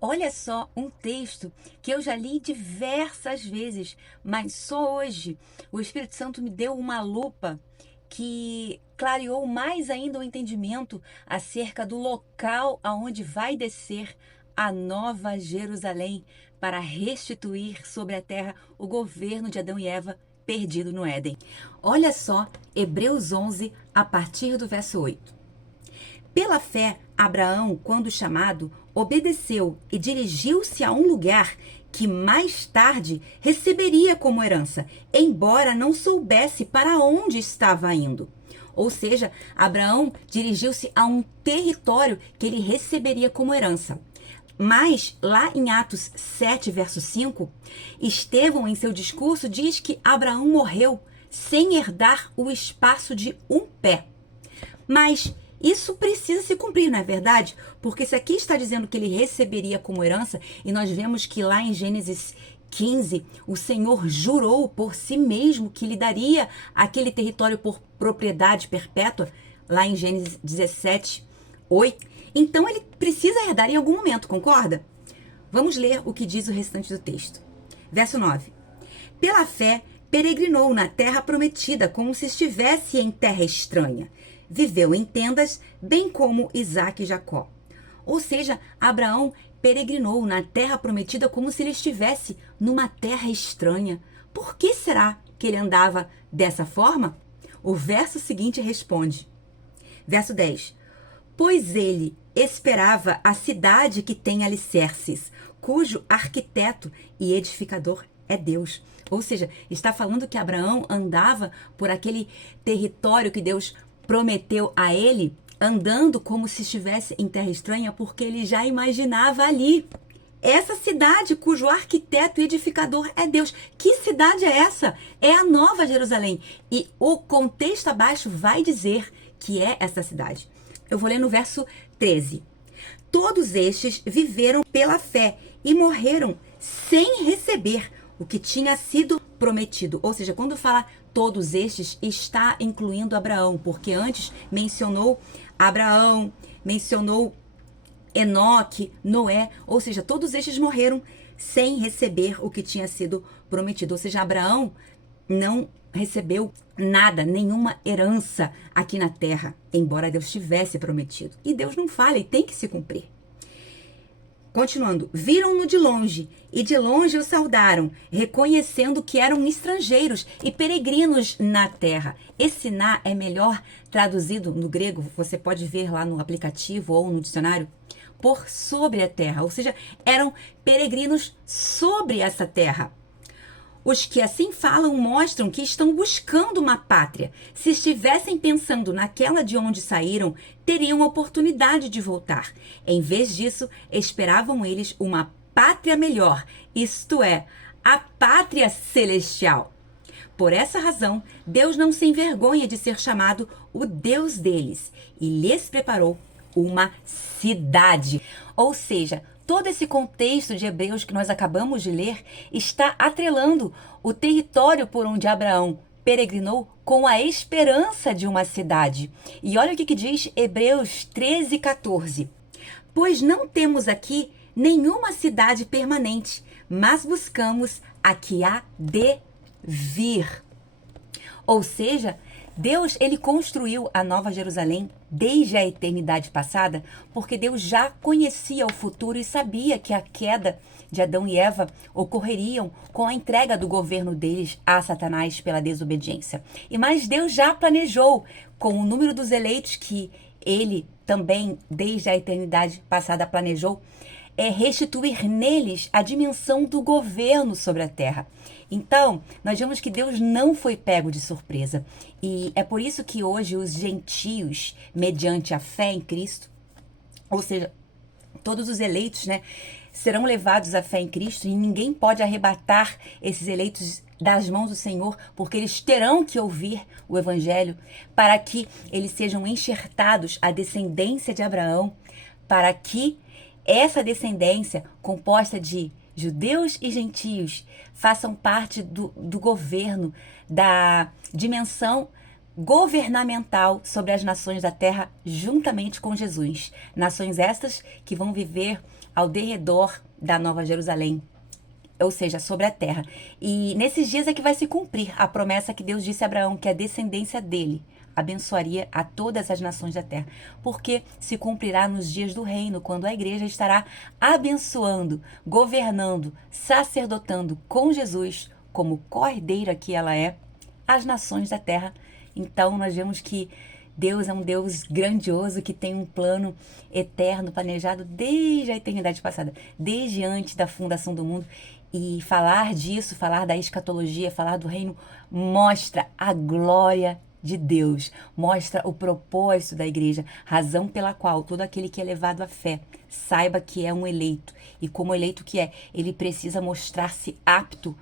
Olha só um texto que eu já li diversas vezes, mas só hoje o Espírito Santo me deu uma lupa que clareou mais ainda o entendimento acerca do local aonde vai descer a nova Jerusalém para restituir sobre a terra o governo de Adão e Eva perdido no Éden. Olha só, Hebreus 11, a partir do verso 8. Pela fé, Abraão, quando chamado, obedeceu e dirigiu-se a um lugar que mais tarde receberia como herança, embora não soubesse para onde estava indo. Ou seja, Abraão dirigiu-se a um território que ele receberia como herança. Mas, lá em Atos 7, verso 5, Estevão, em seu discurso, diz que Abraão morreu sem herdar o espaço de um pé. Mas isso precisa se cumprir, não é verdade? Porque se aqui está dizendo que ele receberia como herança, e nós vemos que lá em Gênesis 15, o Senhor jurou por si mesmo que lhe daria aquele território por propriedade perpétua, lá em Gênesis 17, 8. Então ele precisa herdar em algum momento, concorda? Vamos ler o que diz o restante do texto. Verso 9. Pela fé, peregrinou na terra prometida como se estivesse em terra estranha. Viveu em tendas, bem como Isaque e Jacó. Ou seja, Abraão peregrinou na terra prometida como se ele estivesse numa terra estranha. Por que será que ele andava dessa forma? O verso seguinte responde. Verso 10. Pois ele esperava a cidade que tem alicerces, cujo arquiteto e edificador é Deus. Ou seja, está falando que Abraão andava por aquele território que Deus prometeu a ele, andando como se estivesse em terra estranha, porque ele já imaginava ali essa cidade cujo arquiteto e edificador é Deus. Que cidade é essa? É a Nova Jerusalém. E o contexto abaixo vai dizer que é essa cidade. Eu vou ler no verso 13. Todos estes viveram pela fé e morreram sem receber o que tinha sido prometido. Ou seja, quando fala todos estes, está incluindo Abraão, porque antes mencionou Abraão, mencionou Enoque, Noé, ou seja, todos estes morreram sem receber o que tinha sido prometido. Ou seja, Abraão não recebeu nada, nenhuma herança aqui na terra, embora Deus tivesse prometido. E Deus não falha e tem que se cumprir. Continuando, viram-no de longe, e de longe o saudaram, reconhecendo que eram estrangeiros e peregrinos na terra. Esse na é melhor traduzido no grego, você pode ver lá no aplicativo ou no dicionário, por sobre a terra, ou seja, eram peregrinos sobre essa terra. Os que assim falam mostram que estão buscando uma pátria. Se estivessem pensando naquela de onde saíram, teriam a oportunidade de voltar. Em vez disso, esperavam eles uma pátria melhor, isto é, a pátria celestial. Por essa razão, Deus não se envergonha de ser chamado o Deus deles e lhes preparou uma cidade. Ou seja, todo esse contexto de Hebreus que nós acabamos de ler está atrelando o território por onde Abraão peregrinou com a esperança de uma cidade. E olha o que diz Hebreus 13, 14. Pois não temos aqui nenhuma cidade permanente, mas buscamos a que há de vir. Ou seja, Deus, ele construiu a Nova Jerusalém desde a eternidade passada, porque Deus já conhecia o futuro e sabia que a queda de Adão e Eva ocorreriam com a entrega do governo deles a Satanás pela desobediência. Mas Deus já planejou, com o número dos eleitos que ele também, desde a eternidade passada, planejou, restituir neles a dimensão do governo sobre a terra. Então, nós vemos que Deus não foi pego de surpresa. E é por isso que hoje os gentios, mediante a fé em Cristo, ou seja, todos os eleitos, serão levados à fé em Cristo, e ninguém pode arrebatar esses eleitos das mãos do Senhor, porque eles terão que ouvir o Evangelho para que eles sejam enxertados à descendência de Abraão, para que essa descendência, composta de judeus e gentios, façam parte do governo, da dimensão governamental sobre as nações da terra juntamente com Jesus. Nações estas que vão viver ao derredor da Nova Jerusalém, ou seja, sobre a terra. E nesses dias é que vai se cumprir a promessa que Deus disse a Abraão, que a descendência dele abençoaria a todas as nações da terra, porque se cumprirá nos dias do reino, quando a igreja estará abençoando, governando, sacerdotando com Jesus, como cordeira que ela é, as nações da terra. Então nós vemos que Deus é um Deus grandioso que tem um plano eterno planejado desde a eternidade passada, desde antes da fundação do mundo. E falar disso, falar da escatologia, falar do reino, mostra a glória de Deus, mostra o propósito da igreja, razão pela qual todo aquele que é levado à fé saiba que é um eleito. E como eleito que é, ele precisa mostrar-se apto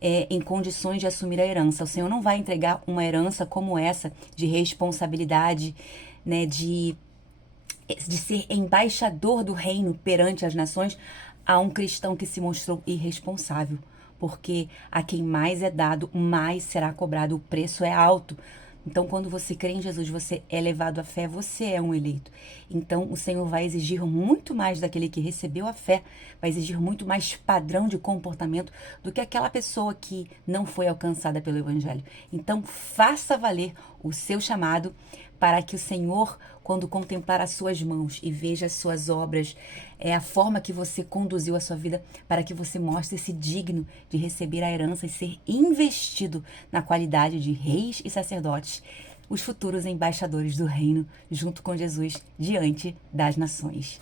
em condições de assumir a herança. O Senhor não vai entregar uma herança como essa, de responsabilidade, né, de ser embaixador do reino perante as nações, a um cristão que se mostrou irresponsável. Porque a quem mais é dado, mais será cobrado. O preço é alto. Então, quando você crê em Jesus, você é levado à fé, você é um eleito. Então, o Senhor vai exigir muito mais daquele que recebeu a fé, vai exigir muito mais padrão de comportamento do que aquela pessoa que não foi alcançada pelo Evangelho. Então, faça valer o seu chamado para que o Senhor, quando contemplar as suas mãos e veja as suas obras, a forma que você conduziu a sua vida, para que você mostre-se digno de receber a herança e ser investido na qualidade de reis e sacerdotes, os futuros embaixadores do reino, junto com Jesus, diante das nações.